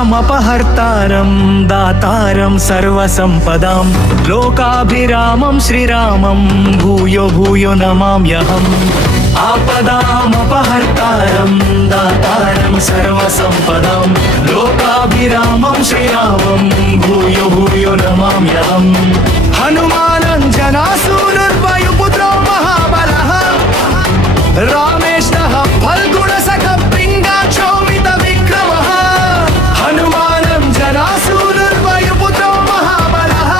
आपदामपहर्तारं दातारं सर्वसम्पदां लोकाभिरामं श्रीरामं भूयो भूयो नमाम्यहम् आपदामपहर्तारं दातारं सर्वसम्पदां लोकाभिरामं श्रीरामं भूयो भूयो नमाम्यहम् हनुमानञ्जनासूनुर्वायुपुत्रो महाबलः रामेशः फल्गुणसखः पिङ्गाक्षोमितविक्रमः हनुमानञ्जनासूनुर्वायुपुत्रो महाबलः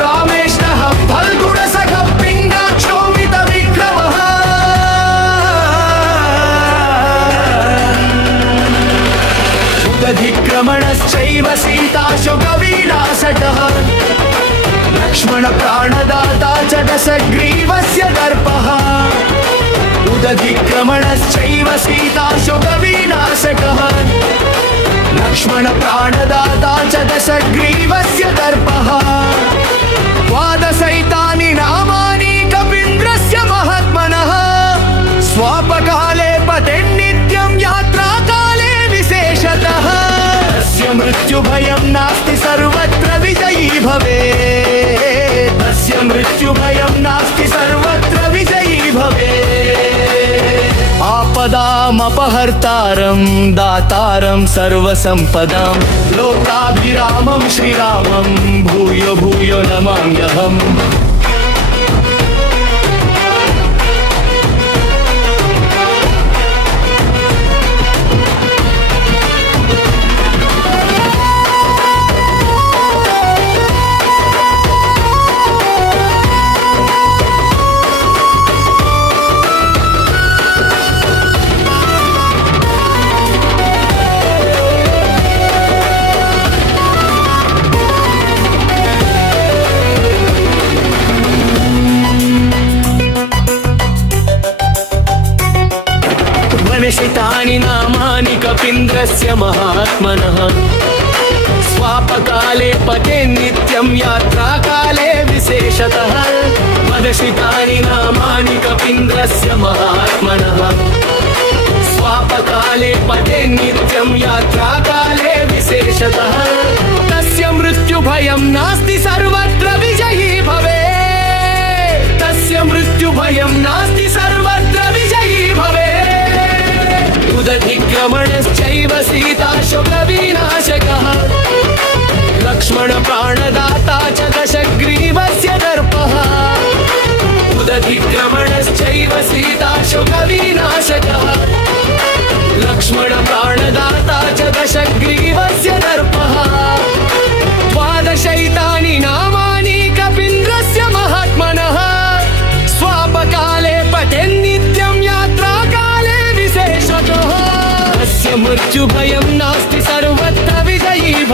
रामेशः फल्गुणसखः पिङ्गाक्षोमितविक्रमः उदधिक्रमणश्चैव सीताशोकविनाशटः लक्ष्मण प्राणदाता च दशग्रीवस्य दर्पः उदधिक्रमणश्चैव सीताशोकविनाशकः लक्ष्मण प्राणदाता च दशग्रीवस्य दर्पः द्वादशैतानि नामानि कपीन्द्रस्य महात्मनः स्वापकाले पतेन्नित्यं यात्राकाले विशेषतः तस्य मृत्युभयं नास्ति सर्वत्र विजयी भवेत् तस्य मृत्युभयं नास्ति सर्वत्र विजयी भवेत् आपदामपहर्तारं दातारं सर्वसम्पदां लोकाभिरामं श्रीरामं भूयो भूयो नमाम्यहम् वनशितानि नामानि कपीन्द्रस्य महात्मनः स्वापकाले पतेन्नित्यं यात्राकाले विशेषतः वनशितानि नामानि कपीन्द्रस्य महात्मनः स्वापकाले पतेन्नित्यं यात्राकाले विशेषतः तस्य मृत्युभयं नास्ति सर्वत्र विजयी भवेत् तस्य मृत्युभयं नास्ति सर्वत्र विजयी भवेत् उदधिक्रमणश्चैव सीताशोकविनाशकः लक्ष्मण प्राणदाता च दशग्रीवस्य दर्पः उदधिक्रमणश्चैव सीताशोकविनाशकः लक्ष्मण प्राणदाता च दशग्रीवस्य दर्पः द्वादशैतानि नामानि कपीन्द्रस्य महात्मनः स्वापकाले पतेन्नित्यं यात्राकाले विशेषतः तस्य मृत्युभयं नास्ति सर्वत्र विजयी